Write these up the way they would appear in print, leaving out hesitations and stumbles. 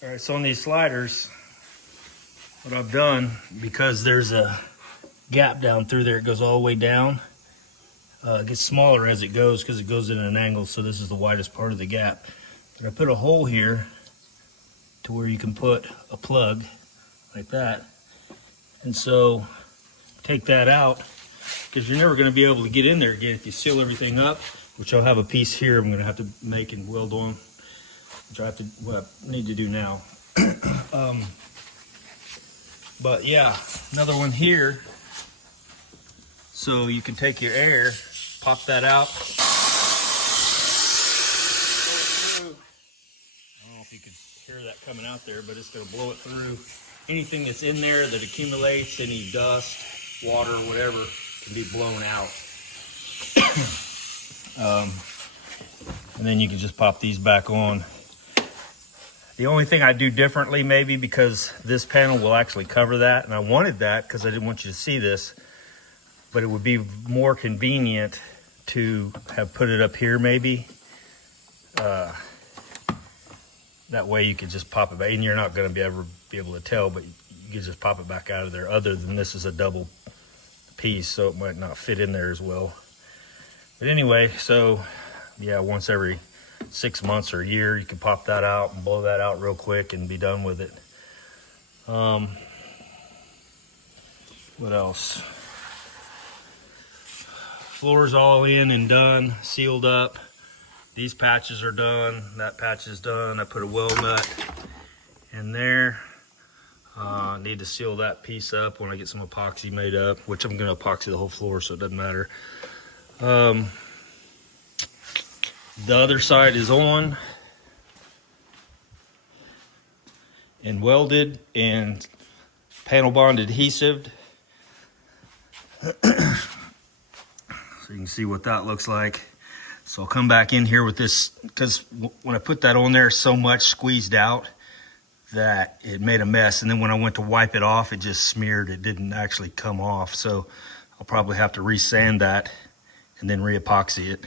All right, so on these sliders, what I've done, because there's a gap down through there, it goes all the way down. It gets smaller as it goes because it goes in an angle, so this is the widest part of the gap. But I put a hole here to where you can put a plug like that. And so take that out, because you're never going to be able to get in there again if you seal everything up, which I'll have a piece here I'm going to have to make and weld on, which what I need to do now. But yeah, another one here. So you can take your air, pop that out. I don't know if you can hear that coming out there, but it's going to blow it through. Anything that's in there that accumulates, any dust, water, whatever, can be blown out. And then you can just pop these back on. The only thing I do differently, maybe because this panel will actually cover that, and I wanted that because I didn't want you to see this, but it would be more convenient to have put it up here maybe. That way you could just pop it back, and you're not going to ever be able to tell, but you can just pop it back out of there. Other than this is a double piece, so it might not fit in there as well. But anyway, so yeah, once every 6 months or a year, you can pop that out and blow that out real quick and be done with it. What else? Floor's all in and done, sealed up. These patches are done, that patch is done. I put a weld nut in there. Need to seal that piece up when I get some epoxy made up, which I'm gonna epoxy the whole floor, so it doesn't matter. The other side is on and welded and panel bond adhesive. So you can see what that looks like. So I'll come back in here with this, because when I put that on there, so much squeezed out that it made a mess. And then when I went to wipe it off, it just smeared. It didn't actually come off. So I'll probably have to re-sand that and then re-epoxy it.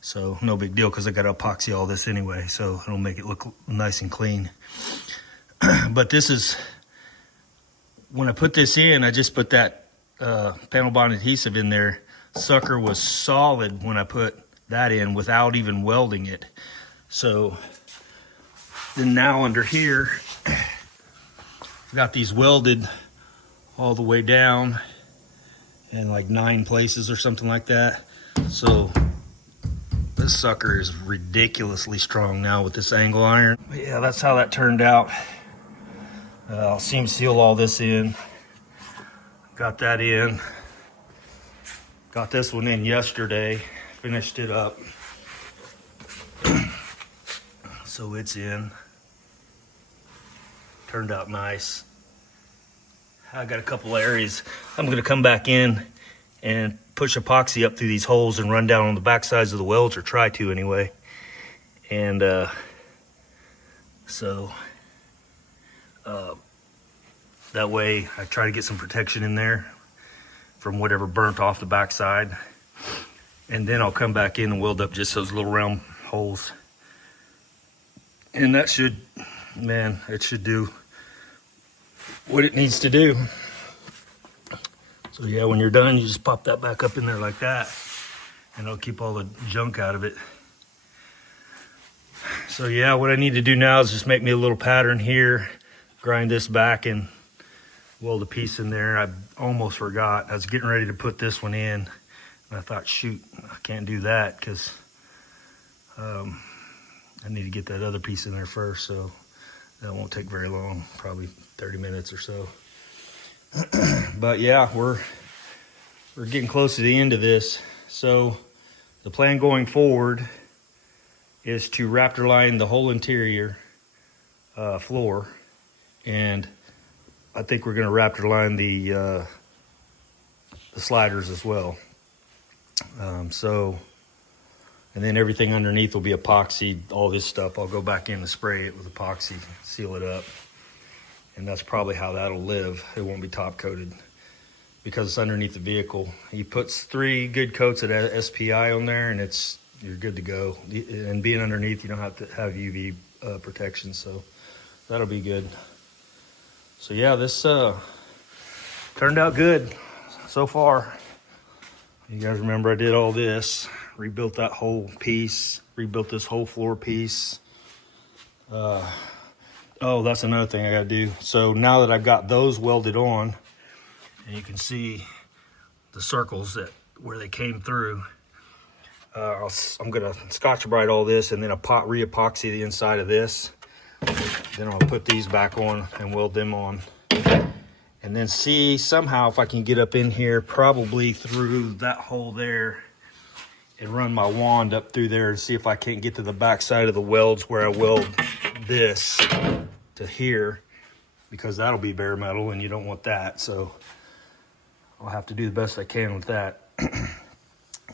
So no big deal, because I got to epoxy all this anyway, so it'll make it look nice and clean. But this is, when I put this in, I just put that panel bond adhesive in there. Sucker was solid when I put that in without even welding it. So then now under here, I've got these welded all the way down in like 9 places or something like that. So this sucker is ridiculously strong now with this angle iron. But yeah, that's how that turned out. I'll seam seal all this in. Got that in. Got this one in yesterday. Finished it up. So it's in. Turned out nice. I got a couple areas. I'm gonna come back in and push epoxy up through these holes and run down on the back sides of the welds, or try to anyway. And that way I try to get some protection in there from whatever burnt off the back side. And then I'll come back in and weld up just those little round holes. And that should, man, it should do what it needs to do. So yeah, when you're done, you just pop that back up in there like that, and it'll keep all the junk out of it. So yeah, what I need to do now is just make me a little pattern here, grind this back and weld a piece in there. I almost forgot. I was getting ready to put this one in, and I thought, shoot, I can't do that because I need to get that other piece in there first. So that won't take very long, probably 30 minutes or so. But yeah, we're getting close to the end of this. So the plan going forward is to Raptor line the whole interior floor, and I think we're going to Raptor line the sliders as well. And then everything underneath will be epoxied. All this stuff, I'll go back in and spray it with epoxy, seal it up. And that's probably how that'll live. It won't be top coated because it's underneath the vehicle. He puts 3 good coats of SPI on there, and you're good to go. And being underneath, you don't have to have UV protection, so That'll be good. So yeah, this turned out good so far. You guys remember I did all this, rebuilt that whole piece, rebuilt this whole floor piece. Oh, that's another thing I gotta do. So now that I've got those welded on, and you can see the circles that where they came through, I'm gonna Scotch-Brite all this and then re-epoxy the inside of this. Then I'll put these back on and weld them on. And then see somehow if I can get up in here, probably through that hole there, and run my wand up through there and see if I can't get to the back side of the welds where I weld this to here, because that'll be bare metal and you don't want that. So I'll have to do the best I can with that.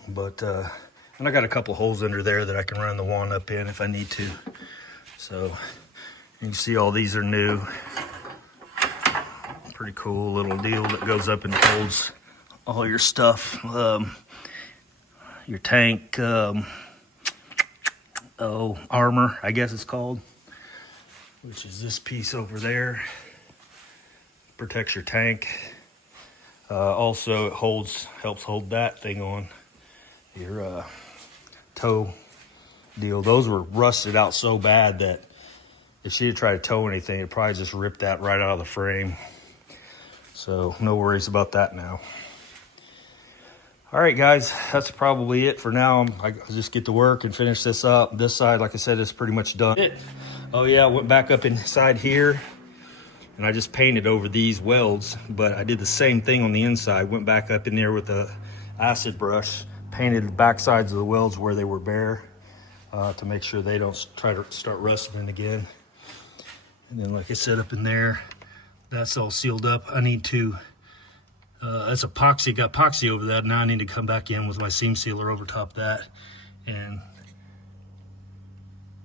But and I got a couple holes under there that I can run the wand up in if I need to. So you can see all these are new. Pretty cool little deal that goes up and holds all your stuff. Your tank, armor, I guess it's called, which is this piece over there. Protects your tank. Also, it helps hold that thing on your tow deal. Those were rusted out so bad that if she had tried to tow anything, it probably just ripped that right out of the frame. So no worries about that now. All right, guys, that's probably it for now. I'll just get to work and finish this up. This side, like I said, is pretty much done. Oh yeah, I went back up inside here and I just painted over these welds, but I did the same thing on the inside. Went back up in there with a acid brush, painted the back sides of the welds where they were bare to make sure they don't try to start rusting again. And then, like I said, up in there, that's all sealed up. I need to, that's epoxy, got epoxy over that. Now I need to come back in with my seam sealer over top of that and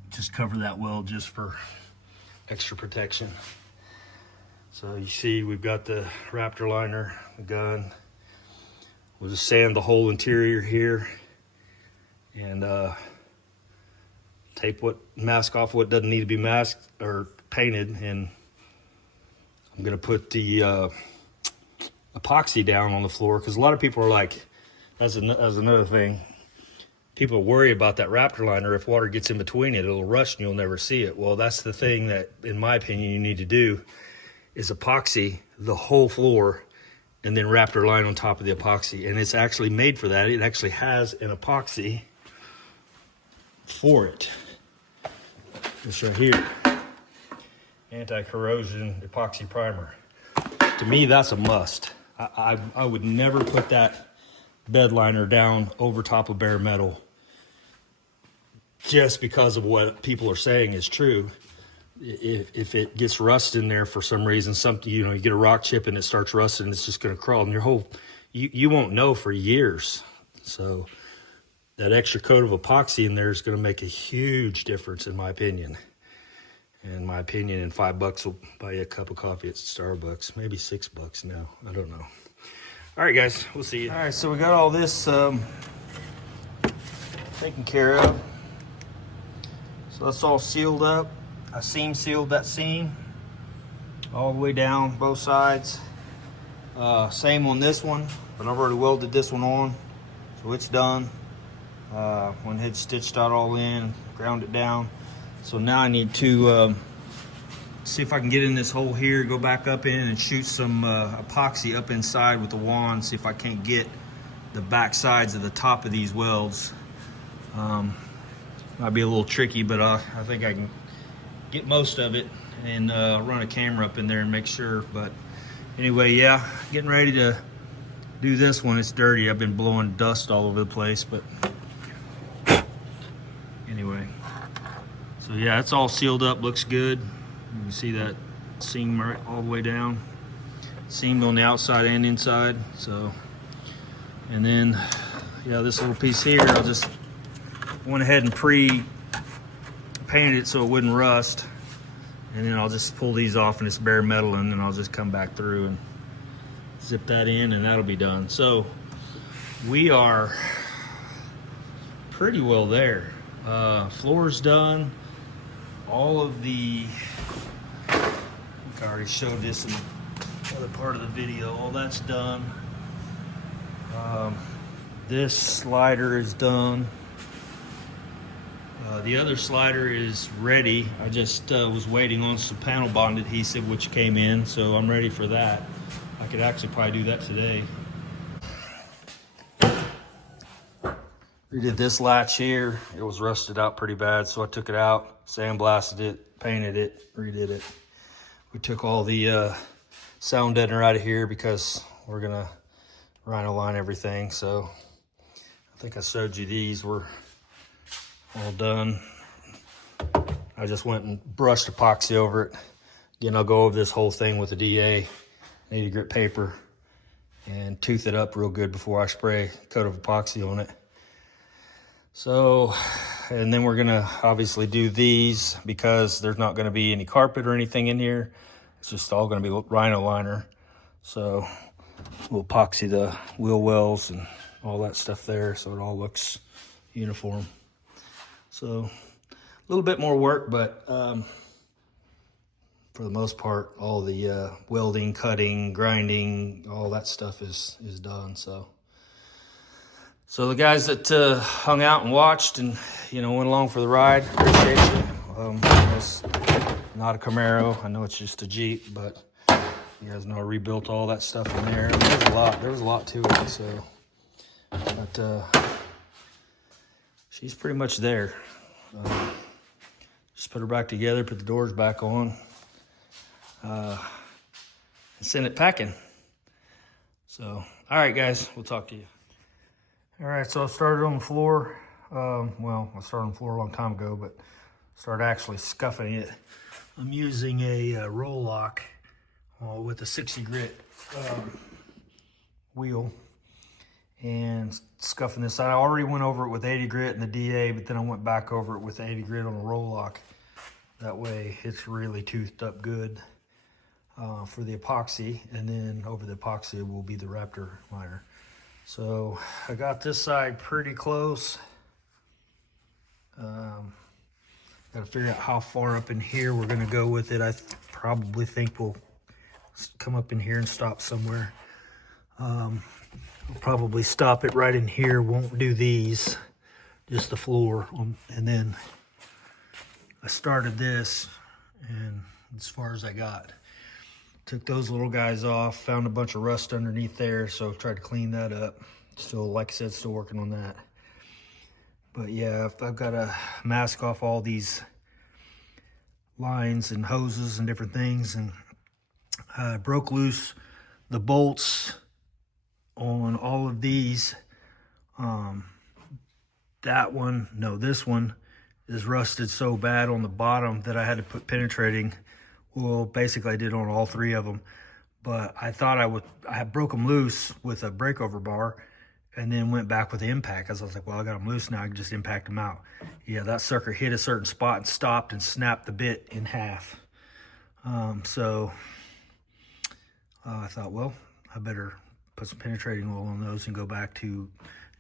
just cover that weld just for extra protection. So you see we've got the Raptor liner, the gun. We'll just sand the whole interior here and mask off what doesn't need to be masked or painted, and I'm gonna put the epoxy down on the floor, because a lot of people are like, as another thing, people worry about that Raptor liner. If water gets in between it, it'll rust and you'll never see it. Well, that's the thing that, in my opinion, you need to do is epoxy the whole floor and then Raptor line on top of the epoxy. And it's actually made for that. It actually has an epoxy for it. This right here, anti-corrosion epoxy primer. To me, that's a must. I would never put that bed liner down over top of bare metal just because of what people are saying is true. If it gets rust in there for some reason, you get a rock chip and it starts rusting, it's just going to crawl, and you won't know for years. So that extra coat of epoxy in there is going to make a huge difference, in my opinion. In my opinion, and $5 will buy you a cup of coffee at Starbucks. Maybe $6 now. I don't know. All right, guys, we'll see you. All right, so we got all this taken care of. So that's all sealed up. I seam sealed that seam all the way down both sides. Same on this one, but I've already welded this one on, so it's done. Went ahead, stitched that all in, ground it down. So now I need to see if I can get in this hole here, go back up in and shoot some epoxy up inside with the wand, see if I can't get the back sides of the top of these welds. Might be a little tricky, but I think I can get most of it and run a camera up in there and make sure. But anyway, yeah, getting ready to do this one. It's dirty. I've been blowing dust all over the place, but anyway. So yeah, it's all sealed up, looks good. You can see that seam right all the way down. Seamed on the outside and inside. So, and then, yeah, this little piece here, I just went ahead and pre-painted it so it wouldn't rust. And then I'll just pull these off and it's bare metal, and then I'll just come back through and zip that in, and that'll be done. So we are pretty well there. Floor's done. All of the I already showed this in the other part of the video. All that's done. This slider is done. The other slider is ready. I just was waiting on some panel bond adhesive, which came in, so I'm ready for that. I could actually probably do that today. Redid this latch here. It was rusted out pretty bad, so I took it out, sandblasted it, painted it, redid it. We took all the sound deadener out of here because we're gonna rhino line everything. So I think I showed you these were all done. I just went and brushed epoxy over it. Again, I'll go over this whole thing with a DA, 80 grit paper, and tooth it up real good before I spray a coat of epoxy on it. So, and then we're gonna obviously do these because there's not gonna be any carpet or anything in here. It's just all gonna be rhino liner. So we'll epoxy the wheel wells and all that stuff there so it all looks uniform. So a little bit more work, but for the most part, all the welding, cutting, grinding, all that stuff is done. So the guys that hung out and watched and, you know, went along for the ride, appreciate you. It's not a Camaro. I know it's just a Jeep, but you guys know I rebuilt all that stuff in there. There was a lot to it, so. But she's pretty much there. Just put her back together, put the doors back on, and send it packing. So, all right, guys, we'll talk to you. All right, so I started on the floor. Well, I started on the floor a long time ago, but started actually scuffing it. I'm using a roll lock with a 60 grit wheel and scuffing this. I already went over it with 80 grit and the DA, but then I went back over it with 80 grit on a roll lock. That way it's really toothed up good for the epoxy, and then over the epoxy will be the Raptor liner. So I got this side pretty close. Got to figure out how far up in here we're going to go with it. I probably think we'll come up in here and stop somewhere. We'll probably stop it right in here. Won't do these, just the floor. And then I started this, and as far as I got. Took those little guys off, found a bunch of rust underneath there, so tried to clean that up. Still, like I said, still working on that. But yeah, I've got to mask off all these lines and hoses and different things, and I broke loose the bolts on all of these. This one is rusted so bad on the bottom that I had to put penetrating. Well, basically I did on all three of them, but I thought I had broke them loose with a breakover bar and then went back with the impact, because I was like, well, I got them loose now, I can just impact them out. Yeah, that sucker hit a certain spot and stopped and snapped the bit in half. So I thought, well, I better put some penetrating oil on those and go back to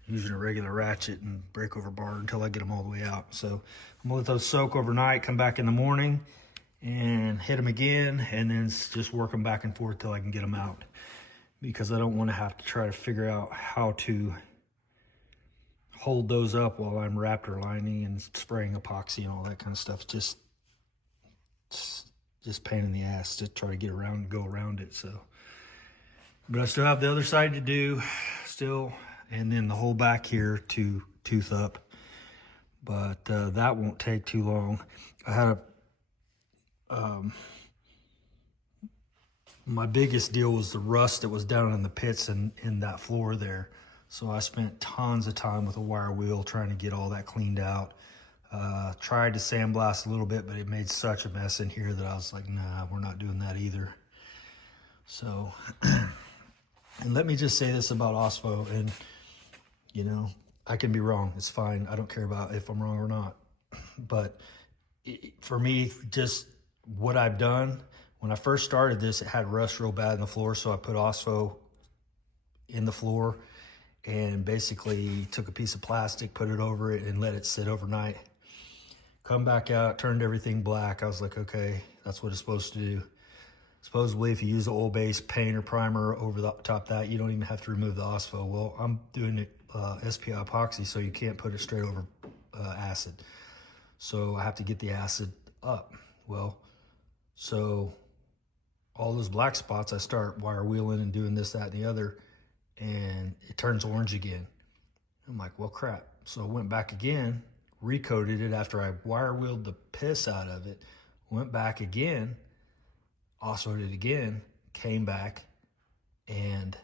using a regular ratchet and breakover bar until I get them all the way out. So I'm gonna let those soak overnight, come back in the morning and hit them again, and then just work them back and forth till I can get them out, because I don't want to have to try to figure out how to hold those up while I'm Raptor lining and spraying epoxy and all that kind of stuff. Just pain in the ass to try to get around and go around it. So, but I still have the other side to do still, and then the whole back here to tooth up, but that won't take too long. I had my biggest deal was the rust that was down in the pits and in that floor there. So I spent tons of time with a wire wheel trying to get all that cleaned out. Tried to sandblast a little bit, but it made such a mess in here that I was like, nah, we're not doing that either. So, and let me just say this about OSPO, and you know, I can be wrong. It's fine. I don't care about if I'm wrong or not. But for me, just what I've done, when I first started this, it had rust real bad in the floor, so I put OSPO in the floor and basically took a piece of plastic, put it over it, and let it sit overnight. Come back out, turned everything black. I was like, okay, that's what it's supposed to do. supposedly if you use the oil-based paint or primer over the top of that, you don't even have to remove the OSPO. Well, I'm doing it SPI epoxy, so you can't put it straight over acid. So I have to get the acid up. Well, so all those black spots, I start wire wheeling and doing this, that, and the other, and it turns orange again. I'm like, well, crap. So I went back again, recoated it after I wire wheeled the piss out of it, went back again, osmoed it again, came back, and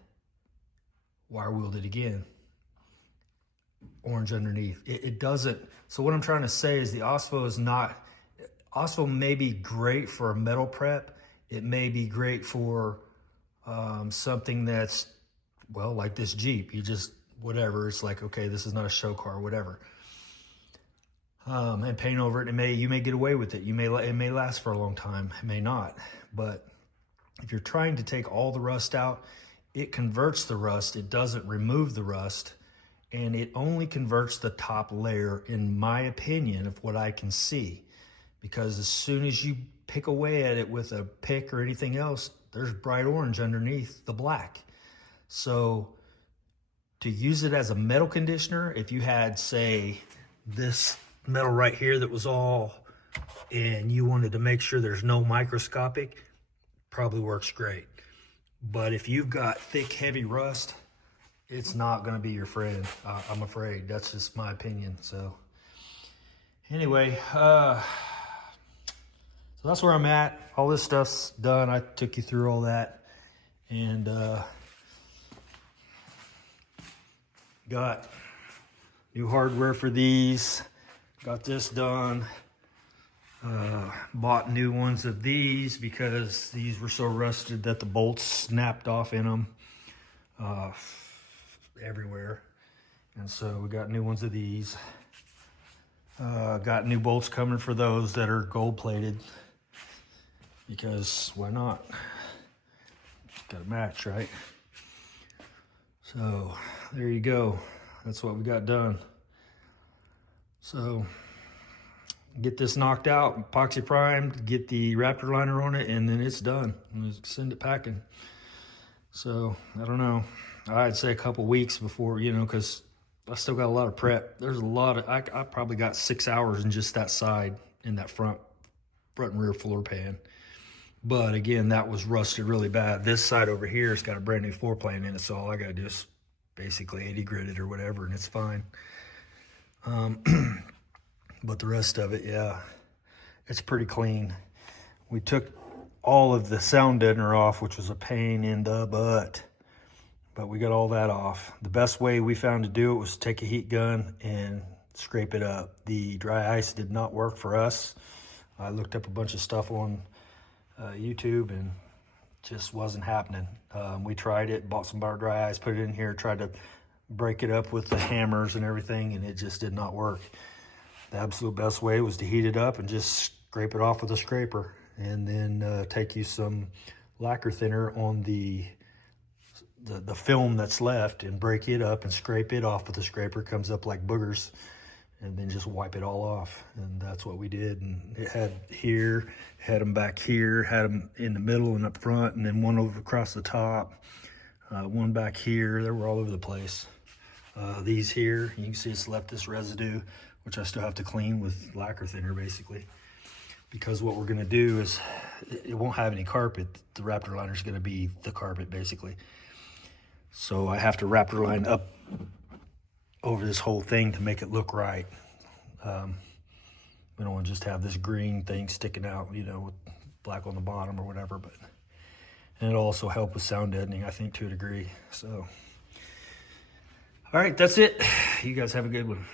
wire wheeled it again. Orange underneath. It doesn't. So what I'm trying to say is the OSPO is not, OSPO may be great for a metal prep. It may be great for something that's, well, like this Jeep. You just, whatever, it's like, okay, this is not a show car, whatever. And paint over it, you may get away with it. It may last for a long time, it may not. But if you're trying to take all the rust out, it converts the rust, it doesn't remove the rust, and it only converts the top layer, in my opinion, of what I can see. Because as soon as you pick away at it with a pick or anything else, there's bright orange underneath the black. So to use it as a metal conditioner, if you had, say, this metal right here that was all, and you wanted to make sure there's no microscopic, probably works great. But if you've got thick, heavy rust, it's not going to be your friend, I'm afraid. That's just my opinion. So anyway, so that's where I'm at. All this stuff's done. I took you through all that, and got new hardware for these. Got this done. Bought new ones of these because these were so rusted that the bolts snapped off in them everywhere. And so we got new ones of these. Got new bolts coming for those that are gold plated, because why not? Got to match, right? So there you go. That's what we got done. So get this knocked out, epoxy primed, get the Raptor liner on it, and then it's done. And just send it packing. So I don't know. I'd say a couple weeks before, you know, because I still got a lot of prep. There's a lot of, I probably got 6 hours in just that side, in that front and rear floor pan. But again, that was rusted really bad. This side over here has got a brand new floor plan in it, so all I got to do is basically 80 grit it or whatever, and it's fine. But the rest of it, yeah, it's pretty clean. We took all of the sound deadener off, which was a pain in the butt, but we got all that off. The best way we found to do it was take a heat gun and scrape it up. The dry ice did not work for us. I looked up a bunch of stuff on YouTube, and just wasn't happening. We tried it, bought some bar dry ice, put it in here, tried to break it up with the hammers and everything, and it just did not work. The absolute best way was to heat it up and just scrape it off with a scraper, and then take you some lacquer thinner on the film that's left and break it up and scrape it off with a scraper. Comes up like boogers, and then just wipe it all off. And that's what we did. And it had here, had them back here, had them in the middle and up front, and then one over across the top, one back here. They were all over the place. These here, you can see it's left this residue, which I still have to clean with lacquer thinner, basically. Because what we're gonna do is, it won't have any carpet. The Raptor liner is gonna be the carpet, basically. So I have to Raptor line up over this whole thing to make it look right. We don't want to just have this green thing sticking out, you know, with black on the bottom or whatever. But and it'll also help with sound deadening, I think, to a degree. So, all right, that's it. You guys have a good one.